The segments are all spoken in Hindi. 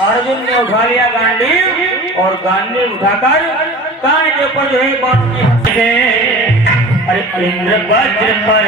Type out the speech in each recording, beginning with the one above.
अर्जुन ने उठा लिया गांडीव और गांडीव उठाकर कान के ऊपर जो है बात की। अरे इंद्र वज्र पर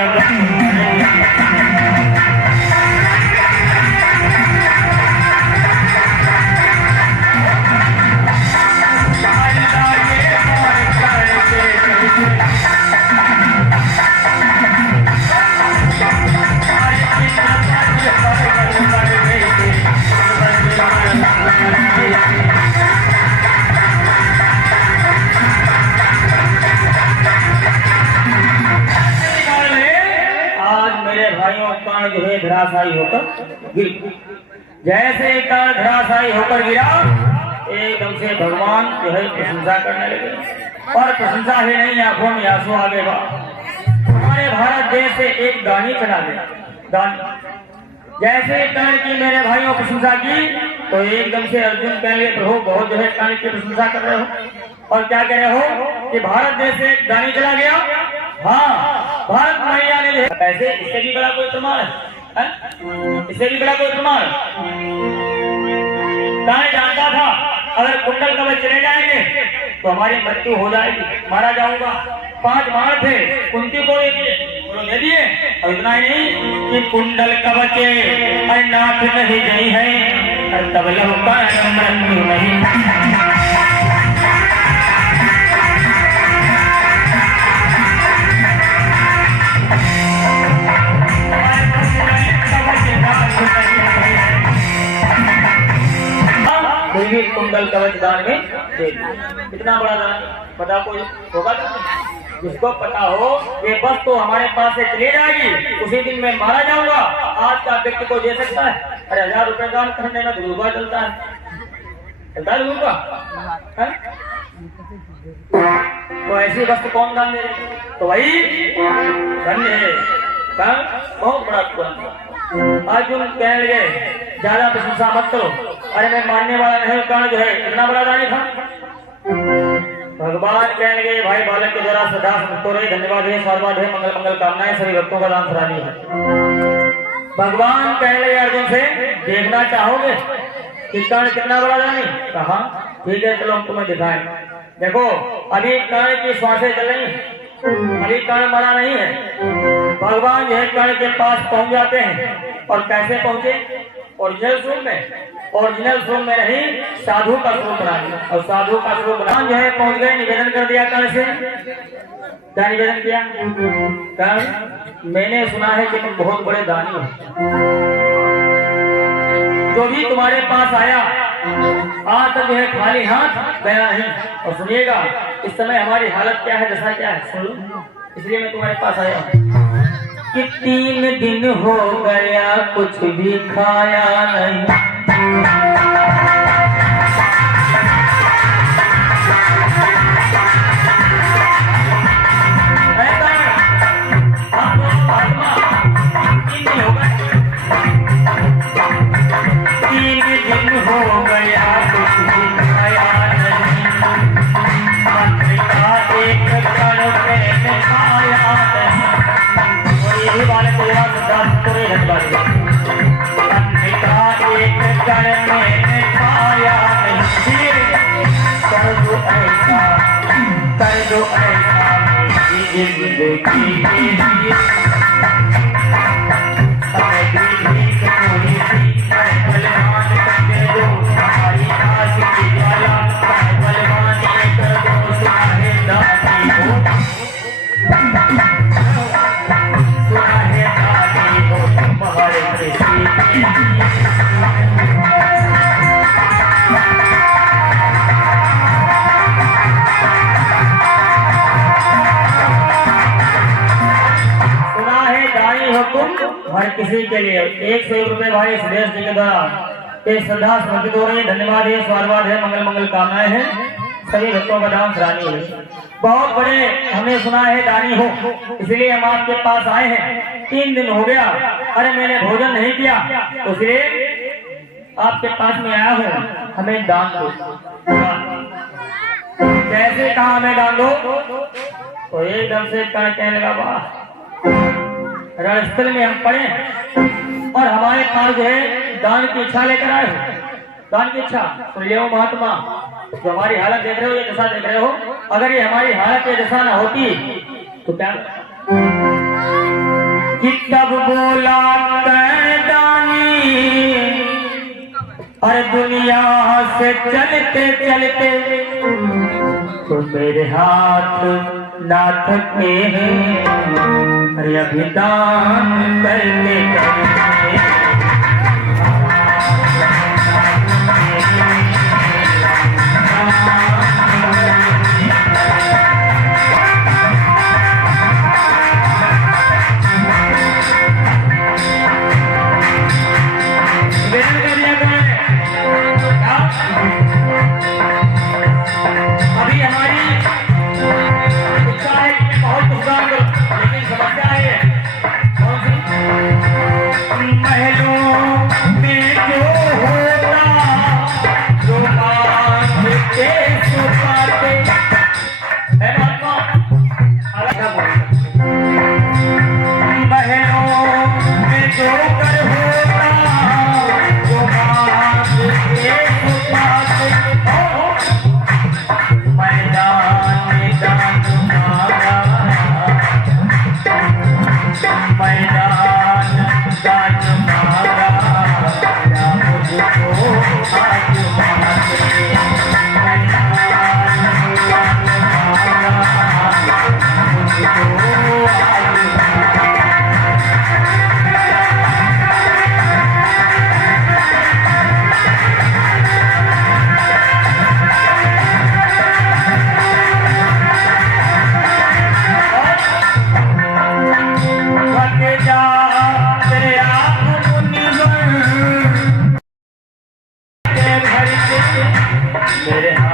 जो है धराशायी होकर गिर। जैसे कान धराशायी होकर गिरा एकदम से भगवान जो है प्रशंसा करने लगे और प्रशंसा ही नहीं आंखों में आंसू आ गए। हमारे भारत देश से एक दानी चला गया। दानी जैसे कान की मेरे भाइयों प्रशंसा की तो एकदम से अर्जुन कह लिए प्रभु बहुत जो है कान की प्रशंसा कर रहे हो और क्या कह रहे हो कि भारत देश से एक दानी चला गया। हाँ, भारत मैया ने कैसे इससे भी बड़ा कोई प्रमाण है? इससे भी बड़ा कोई प्रमाण दानी जानता था अगर कुंडल कवच चले जाएंगे तो हमारी मृत्यु हो जाएगी, मारा जाऊंगा। 5 बाण थे, कुंती को दे दिए और इतना ही नहीं कि कुंडल कवचे नाथ नहीं गई है और तब मृत्यु नहीं। कुंडल कवच दान में दे कितना बड़ा दान पता कोई होगा? जिसको पता हो ये बस तो हमारे पास से चली जाएगी, उसी दिन मैं मारा जाऊंगा। आज का व्यक्ति को दे सकता है। अरे 1000 रुपए दान करने में गुरुगा चलता है, चलता है गुरुगा। तो ऐसी वस्तु कौन दान दे? तो वही धन्य है, बहुत बड़ा अर्जुन कहने लगे ज्यादा प्रशंसा मत करो। अरे मैं मानने वाला नहीं, कारण जो है इतना बड़ा दानी था। भगवान कहने लगे भाई बालक के द्वारा सदा समझते रहे, धन्यवाद है, साधुवाद है, मंगल मंगल कामनाएं सभी भक्तों का दान सराहनीय है। भगवान कहने लगे अर्जुन से देखना चाहोगे कि कर्ण कितना बड़ा दानी? कहा ठीक है चलो हम तुम्हें दिखाएं। देखो अभी कर्ण की श्वासें चल रही है, अभी कर्ण मरा नहीं है। भगवान जो है कर्ण के पास पहुंच जाते हैं और कैसे पहुंचे? ओरिजिनल स्वरूप में, ओरिजिनल स्वरूप में नहीं साधु का स्वरूप बना दिया और साधु का स्वरूप बना जो है पहुंच गए। निवेदन कर दिया कर्ण से। क्या निवेदन किया? कर्ण मैंने सुना है कि तुम बहुत बड़े दानी हो, जो भी तुम्हारे पास आया आज तक जो है खाली हाथ गया नहीं। और सुनिएगा इस समय हमारी हालत क्या है, दशा क्या है, सुन लो, इसलिए मैं तुम्हारे पास आया कि 3 दिन हो गया कुछ भी खाया नहीं। हर किसी के लिए 101 रुपए भाई सुरेश जी के द्वारा एक श्रद्धा समर्पित हो रही है। धन्यवाद है, स्वागत है, मंगल मंगल कामनाएं हैं, सभी भक्तों का दान सराहनीय है। बहुत बड़े हमने सुना है दानी हो, इसलिए हम आपके पास आए हैं। 3 दिन हो गया, अरे मैंने भोजन नहीं किया, तो इसलिए आपके पास में आया हूँ, हमें दान दो। कैसे कहा हमें दान दो? तो एकदम से कहने लगा वाह, रणस्थल में हम पड़े और हमारे पास जो है दान की इच्छा लेकर आए। दान की इच्छा सुन लियो महात्मा। जो हमारी हालत देख रहे हो, ये दशा देख रहे हो, अगर ये हमारी हालत ये दशा ना होती तो क्या कि तब बोला दानी और दुनिया से चलते चलते तो मेरे हाथ ना थके हैं, अरे अभिदान करते करते मेरे हाथ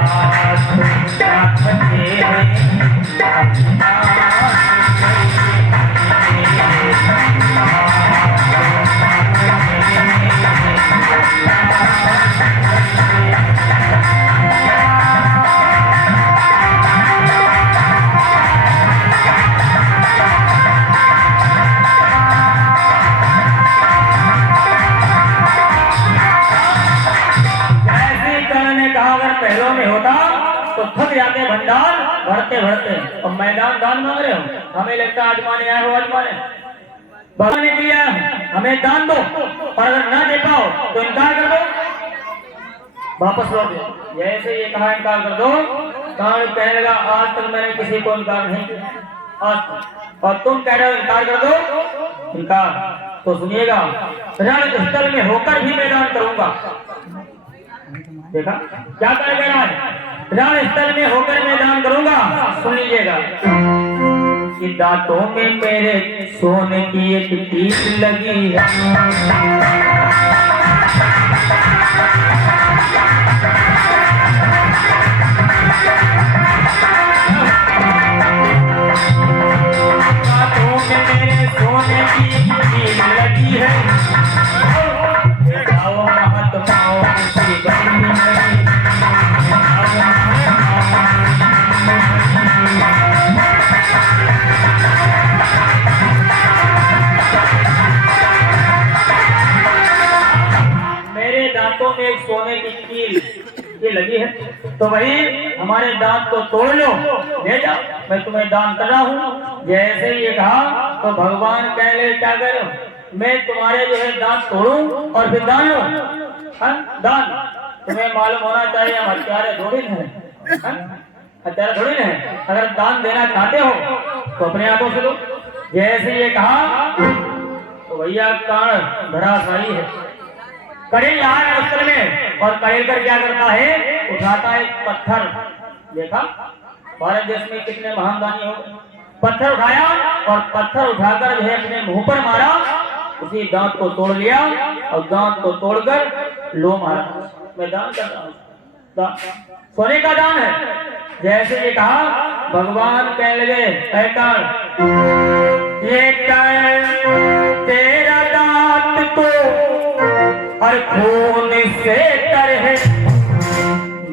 पहलों में होता तो थक जाते भंडार भरते भरते, और मैदान दान मांग रहे हो। हमें लगता है आजमाने आए हो, आजमाने भगवान ने दिया हमें दान दो, और अगर ना दे पाओ तो इनकार कर दो, वापस लौट दो। जैसे ये कहा इनकार कर दो, कहा कहने लगा आज तक मैंने किसी को इनकार नहीं किया आज तक, और तुम कह रहे हो इनकार कर दो। इनकार तो सुनिएगा, रण स्थल में होकर भी मैदान करूंगा। देखा क्या कर रहा है, रण स्थल में होकर मैदान करूंगा। सुन लीजिएगा कि दांतों में मेरे सोने की एक टीप लगी है, दांतों में मेरे सोने की टीप लगी है। महात्माओं की मेरे दांतों में एक सोने की कील ये लगी है, तो वही हमारे दांत को तोड़ लो, ले जाओ, मैं तुम्हें दान कर रहा हूँ। जैसे ये कहा तो भगवान कह ले क्या करो, मैं तुम्हारे जो है दांत तोड़ूं और फिर दान लो। दान तुम्हें मालूम होना चाहिए हम हत्यारे थोड़ी हैं, हत्यारे थोड़ी हैं। अगर दान देना चाहते हो तो अपने आंखों से लो। जैसे ये कहा तो भैया कान धराशायी है, कड़ेल यहाँ स्थल में, और कड़ेल कर क्या करता है, उठाता है पत्थर। देखा भारत देश में कितने महान दानी हो, पत्थर उठाया और पत्थर उठाकर जो है अपने मुंह पर मारा, उसी दांत को तोड़ लिया और दांत को तोड़कर लो मारा। मैं दान कर रहा हूँ, सोने का दान है। जैसे ये कहा भगवान कह लगे ये तेरा दांत तो हर खून से तर है,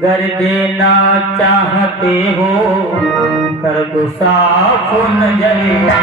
गर देना चाहते हो कर दो साफ नजरिया।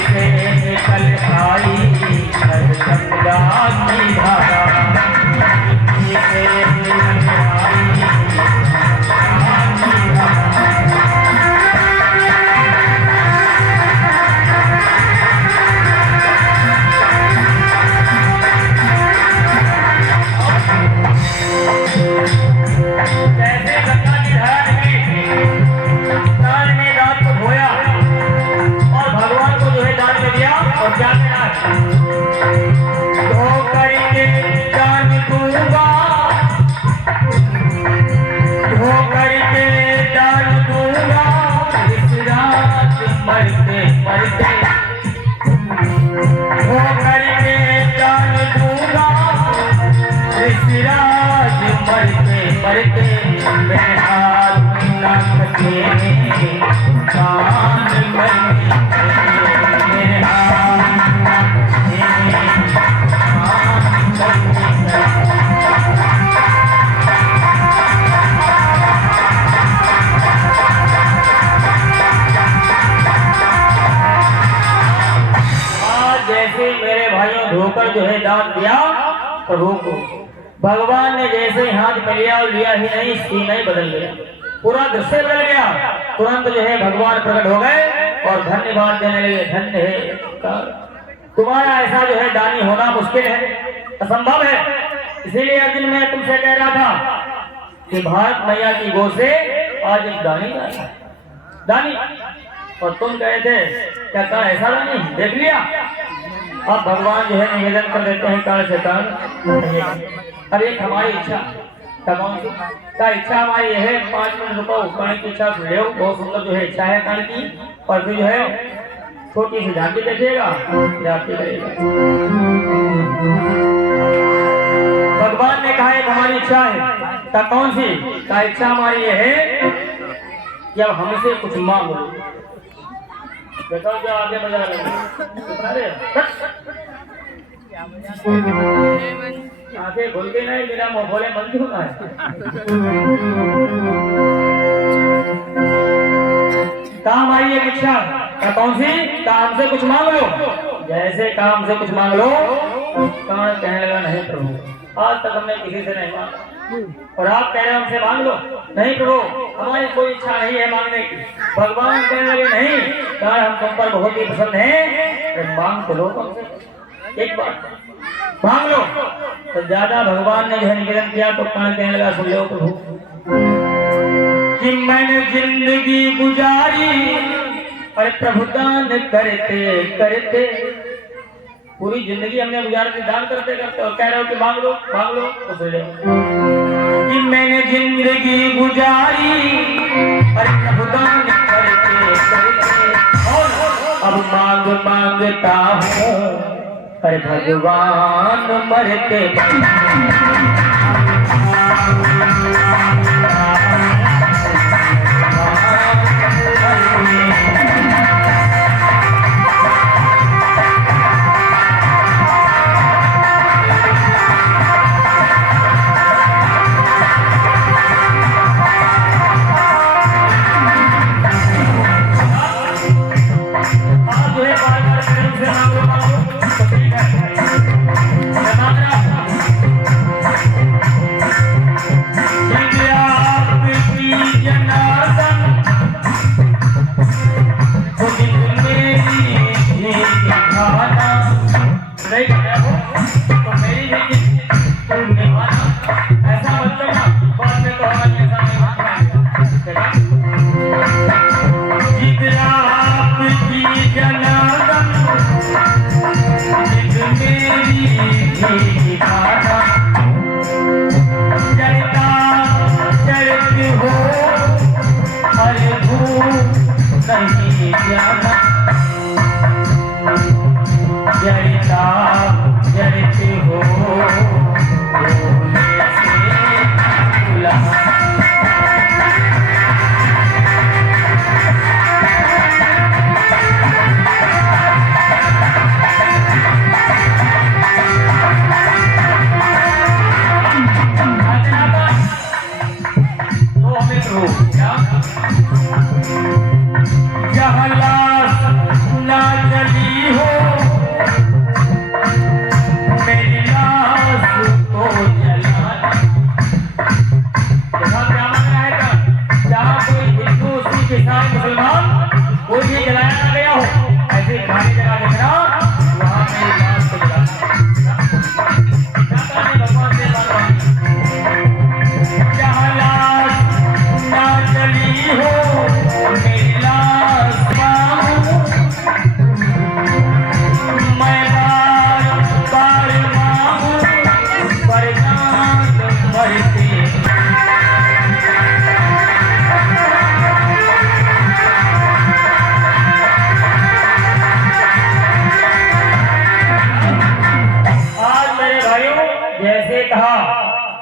से निकल आई गंगा की धारा, मिट्टी से निकल आई गंगा की धारा। जैसे गंगा की धारा निकली, काल ने रात को धोया और भगवान को जो है दान में दिया। और क्या कहना है, धो करके दान दूंगा, धो करके दान दूंगा, इस रात मरते मरते, धो करके दान दूंगा, इस रात मरते मरते, मैं हाथ न सके कान करके, मेरे हाथ न सके कान करके। आज जैसे मेरे भाइयों धोकर जो है दान दिया प्रभु को, भगवान ने जैसे ही हाथ में लिया और लिया ही नहीं, सीना ही बदल गया, पूरा दृश्य बदल गया। तुरंत जो है भगवान प्रकट हो गए और धन्यवाद देने लगे। धन्य है तुम्हारा ऐसा जो है दानी होना मुश्किल है, असंभव है। इसीलिए अर्जुन मैं तुमसे कह रहा था कि भारत मैया की गोद से आज एक दानी आया, दानी, और तुम कहे थे क्या कहा ऐसा दानी देख लिया। अब भगवान जो है निवेदन कर देते हैं काल से काल। अब एक हमारी इच्छा का इच्छा हमारी यह है, 5 मिनट रुको, कर्ण की इच्छा सुन लो, बहुत सुंदर जो है इच्छा है कर्ण की। और फिर जो है छोटी सी झांकी देखिएगा, झांकी करेगा। भगवान ने कहा एक हमारी इच्छा है, का कौन सी का इच्छा हमारी यह है कि अब हमसे कुछ मांग लो। देखो जो आगे बजा आगे भूल के नहीं, मेरा मुंह बोले मन क्यों है। काम आई एक इच्छा, कौन सी? काम से कुछ मांग लो। जैसे काम से कुछ मांग लो, कौन कहने लगा नहीं प्रभु, आज तक हमने किसी से नहीं मांगा, और आप कह रहे हमसे मांग लो। नहीं प्रभु, हमारी कोई इच्छा नहीं है मांगने की। भगवान कहने लगे नहीं, यार हम तुम पर बहुत ही प्रसन्न हैं, मांग तो लो तुमसे एक बार, मांग लो। तो ज्यादा भगवान ने जो है निवेदन किया तो कर्ण कहने लगा सुन लो प्रभु कि मैंने जिंदगी गुजारी, अरे प्रभु दान करते करते पूरी जिंदगी हमने गुजारी थी दान करते करते, और कह रहे हो कि मांग लो तो सुन लो कि मैंने जिंदगी गुजारी, अरे प्रभु दान करते करते, और अब मांग मांगता हूँ, अरे भगवान मरते जहाँ लाश ना जली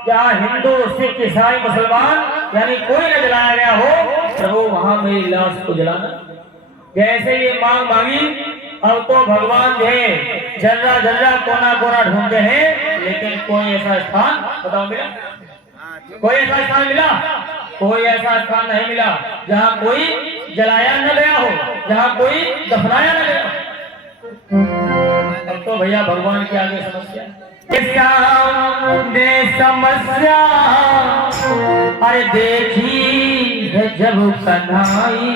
क्या हिंदू सिख ईसाई मुसलमान यानी कोई न जलाया गया हो, प्रभु वहां मेरी लाश को जलाना। जैसे ये मांग मांगी, अब तो भगवान जो है जर्रा जर्रा कोना कोना ढूंढते हैं, लेकिन कोई ऐसा स्थान बताओ मिला? कोई ऐसा स्थान मिला? कोई ऐसा स्थान नहीं मिला जहाँ कोई जलाया न गया हो, जहाँ कोई दफनाया न गया। अब तो भैया भगवान के आगे समस्या दे समस्या, अरे देखी है जब कन्हाई,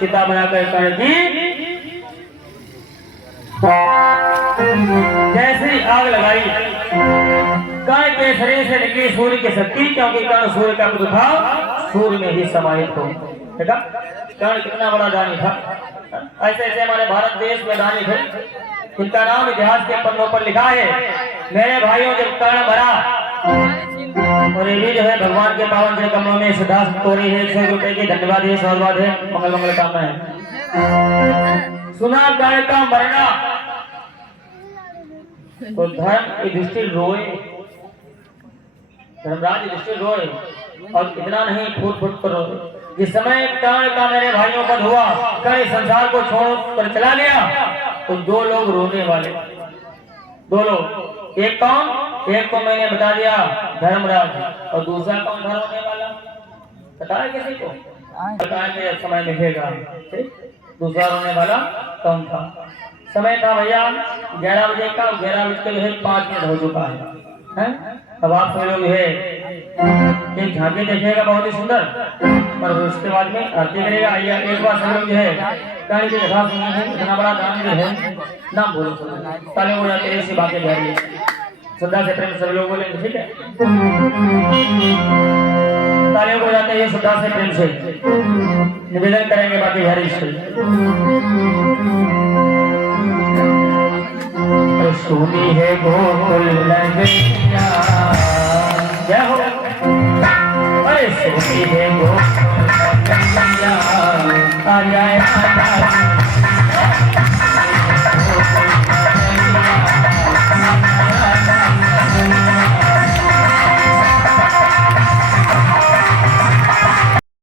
चिता बनाकर कहेगी जैसे आग लगाई, कर्ण के शरीर से निकली सूर्य की शक्ति, क्योंकि कर्ण सूर्य का पुत्र था, सूर्य में ही समाहित हो। देखा कर्ण कितना बड़ा दानी था। ऐसे ऐसे हमारे भारत देश में दानी थे, इनका नाम इतिहास के पन्नों पर लिखा है। मेरे भाइयों, जब कर्ण मरा और ये भी जो है भगवान के पावन से कमरों में श्रद्धा तोड़ी है, 100 रुपए की धन्यवाद है, सौरवाद है, मंगल मंगल कामना है। सुना कर्ण का मरना तो धर्म युधिष्ठिर रोए, धर्मराज युधिष्ठिर रोए, और इतना नहीं फूट फूट कर रोए। जिस समय कर्ण का मेरे भाइयों पर हुआ, कर्ण संसार को छोड़कर चला गया, तो दो लोग रोने वाले, दो लोग। एक कौन? एक को मैंने बता दिया धर्मराज, और दूसरा कौन था रोने वाला? पता है किसी को? पता है समय लिखेगा। दूसरा रोने वाला कौन था? समय था भैया 11 बजे का, 11:05 हो चुका है। अब आप सब लोग है एक झांकी देखिएगा बहुत ही सुंदर, और उसके बाद में आरती करेगा। आइए एक बार सब लोग जो है कर्ण की कथा सुनना है, इतना बड़ा दान जो है नाम बोलो, ताले हो जाते हैं, ऐसी बातें जारी है। श्रद्धा से प्रेम सब लोग बोलेंगे, ठीक है? तालियों हो जाते हैं श्रद्धा से प्रेम से निवेदन करेंगे, बाकी हरी से सुनी है गोकुल नगरिया, जय हो। अरे सुनी है गोकुल नगरिया, आ जाए